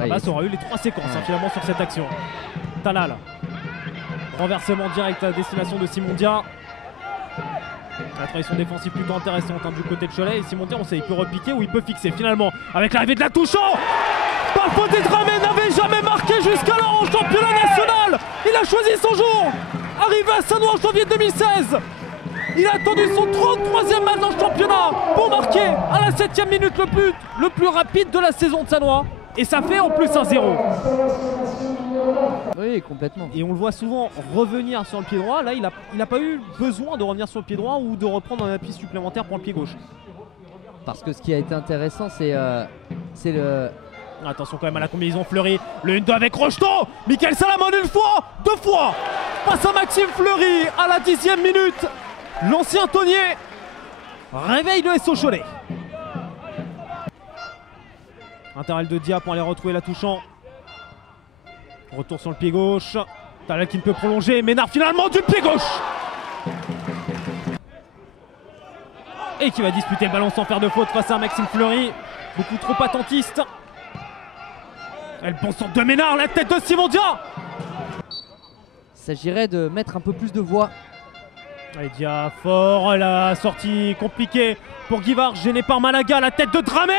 Abbas aura eu les 3 séquences finalement sur cette action. Talal. Renversement direct à destination de Simon Dia. La trahison défensive plutôt intéressante du côté de Cholet. Et Simon Dia, on sait, il peut repiquer ou il peut fixer finalement. Avec l'arrivée de la touchant. Bafodé Dramé n'avait jamais marqué jusqu'alors en championnat national. Il a choisi son jour. Arrivé à Sannois en janvier 2016. Il a attendu son 33e match dans le championnat pour marquer à la 7e minute le plus rapide de la saison de Sannois. Et ça fait en plus 1-0. Oui, complètement. Et on le voit souvent revenir sur le pied droit. Là, il n'a pas eu besoin de revenir sur le pied droit ou de reprendre un appui supplémentaire pour le pied gauche. Parce que ce qui a été intéressant, c'est le... Attention quand même à la combinaison Fleury. Le 1-2 avec Rocheteau. Michael Salamon une fois, 2 fois. Passe à Maxime Fleury à la 10e minute. L'ancien tonnier réveille le SO Cholet. Intervalle de Dia pour aller retrouver la touchant. Retour sur le pied gauche. Talal qui ne peut prolonger. Ménard finalement du pied gauche. Et qui va disputer le ballon sans faire de faute face à Maxime Fleury. Beaucoup trop attentiste. Elle pense sur de Ménard, la tête de Simon Dia. Il s'agirait de mettre un peu plus de voix. Allez, Dia fort, la sortie compliquée pour Guivard, gêné par Malaga, la tête de Dramé.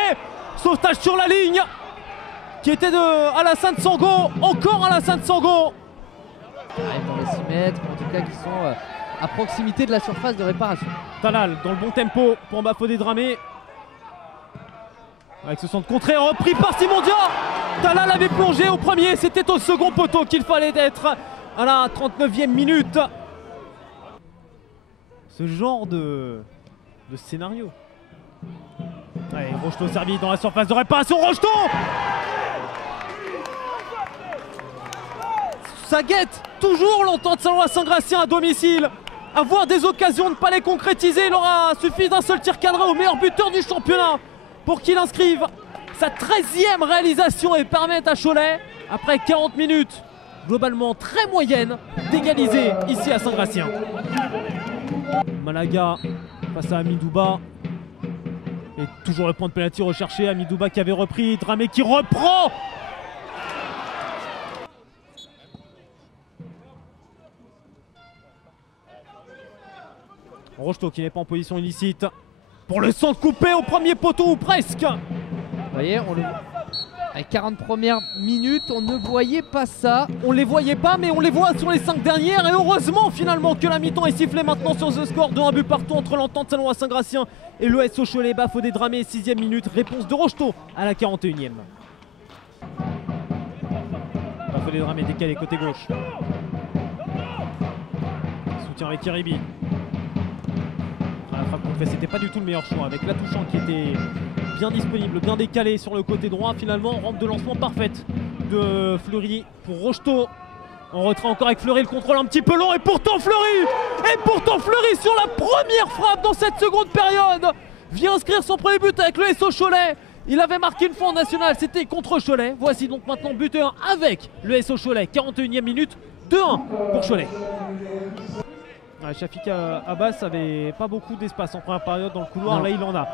Sauvetage sur la ligne qui était de Alassane Sango, encore Alassane Sango. Ils arrivent dans les 6 mètres, en tout cas qui sont à proximité de la surface de réparation. Talal dans le bon tempo pour Bafodé Dramé. Avec ce centre contré repris par Simon Dia. Talal avait plongé au premier, c'était au second poteau qu'il fallait être à la 39e minute. Ce genre de scénario. Allez, Rocheteau servi dans la surface de réparation. Rocheteau. Ça guette toujours l'entente Sannois Saint-Gratien à domicile. Avoir des occasions de ne pas les concrétiser. Il aura suffi d'un seul tir cadré au meilleur buteur du championnat pour qu'il inscrive sa 13e réalisation et permette à Cholet, après 40 minutes globalement très moyennes, d'égaliser ici à Saint-Gratien. Malaga face à Amidouba. Et toujours le point de pénalty recherché. Amidouba qui avait repris. Dramé qui reprend. Rocheteau qui n'est pas en position illicite. Pour le centre coupé au premier poteau ou presque. Vous voyez, à 40 premières minutes, on ne voyait pas ça. On les voyait pas, mais on les voit sur les 5 dernières. Et heureusement finalement que la mi-temps est sifflée maintenant sur ce score de 1 but partout entre l'entente Sannois Saint-Gratien et le SO Cholet. Bafodé Dramé, 6e minute. Réponse de Rocheteau à la 41e. Bafodé Dramé décalé côté gauche. Soutien avec Kiribi. La frappe contrée, c'était pas du tout le meilleur choix. Avec la touchante qui était bien disponible, bien décalé sur le côté droit. Finalement, rampe de lancement parfaite de Fleury pour Rocheteau. On retrait encore avec Fleury, le contrôle un petit peu long. Et pourtant Fleury sur la première frappe dans cette seconde période vient inscrire son premier but avec le SO Cholet. Il avait marqué une fois en national, c'était contre Cholet. Voici donc maintenant buteur avec le SO Cholet. 41e minute, 2-1 pour Cholet. Shafik Abbas avait pas beaucoup d'espace en première période dans le couloir. Non. Là il en a.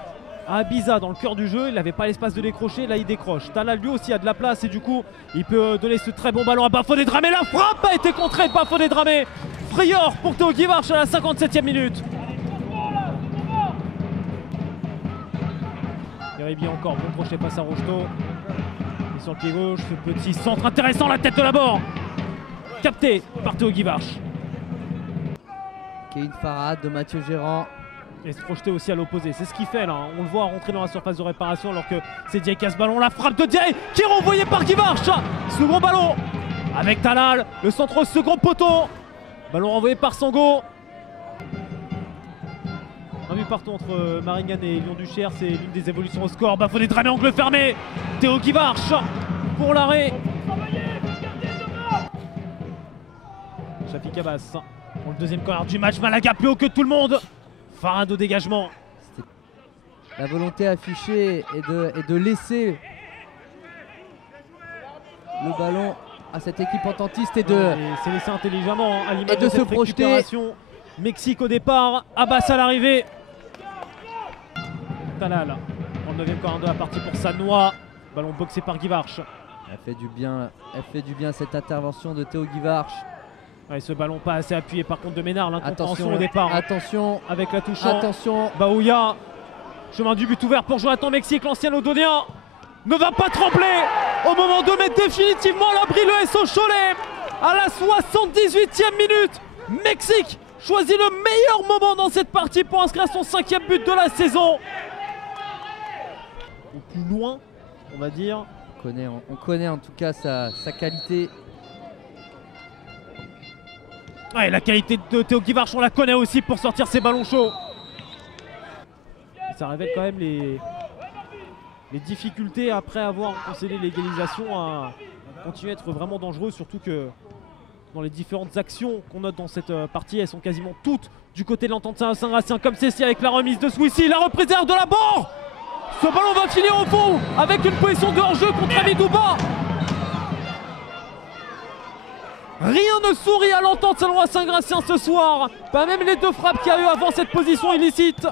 Abiza dans le cœur du jeu, il n'avait pas l'espace de décrocher, là il décroche. Talal lui aussi a de la place et du coup il peut donner ce très bon ballon à Bafodé Dramé. La frappe a été contrée de Bafodé Dramé. Frayeur pour Théo Guivard à la 57e minute. Kiribi encore, bon crochet face à Rocheteau. Et sur le pied gauche, ce petit centre intéressant, la tête de la bord. Capté par Théo Guivard. Kevin Farad de Mathieu Gérand. Et se projeter aussi à l'opposé, c'est ce qu'il fait là. On le voit rentrer dans la surface de réparation alors que c'est Diaye qui a ce ballon. La frappe de Diaye qui est renvoyée par Guivard. Second ballon avec Talal, le centre au second poteau. Ballon renvoyé par Sango. Un but partout entre Maringan et Lyon-Duchère, c'est l'une des évolutions au score. Bafodé Dramé, angle fermé. Théo Guivard pour l'arrêt. Shafik Abbas pour le deuxième corner du match. Malaga plus haut que tout le monde. Farad au dégagement. La volonté affichée est de laisser le ballon à cette équipe ententiste et de c'est laissé intelligemment à l'image de se projeter. Mexique au départ, Abbas à l'arrivée. Talal dans le 9e corner de la partie pour Sannois. Ballon boxé par Guivard. Elle fait du bien cette intervention de Théo Guivarch. Ouais, ce ballon pas assez appuyé par contre de Ménard, l'incompréhension au départ. Attention, avec la touchante. attention. Baouya, chemin du but ouvert pour Jonathan Mexique, l'ancien Lodonien ne va pas trembler au moment de mettre définitivement à l'abri le SO Cholet. À la 78e minute, Mexique choisit le meilleur moment dans cette partie pour inscrire son 5e but de la saison. Au plus loin, on va dire. On connaît en tout cas sa qualité. Ouais, la qualité de Théo Guivarch, on la connaît aussi pour sortir ses ballons chauds. Et ça révèle quand même les difficultés après avoir concédé l'égalisation à continuer à être vraiment dangereux, surtout que dans les différentes actions qu'on note dans cette partie, elles sont quasiment toutes du côté de l'Entente Saint-Gratien, comme celle-ci avec la remise de Swissy, la reprise de la barre. Ce ballon va filer au fond avec une position de hors-jeu contre Amidouba. Rien ne sourit à l'Entente Saint-Gratien ce soir, pas même les deux frappes qu'il y a eu avant cette position illicite.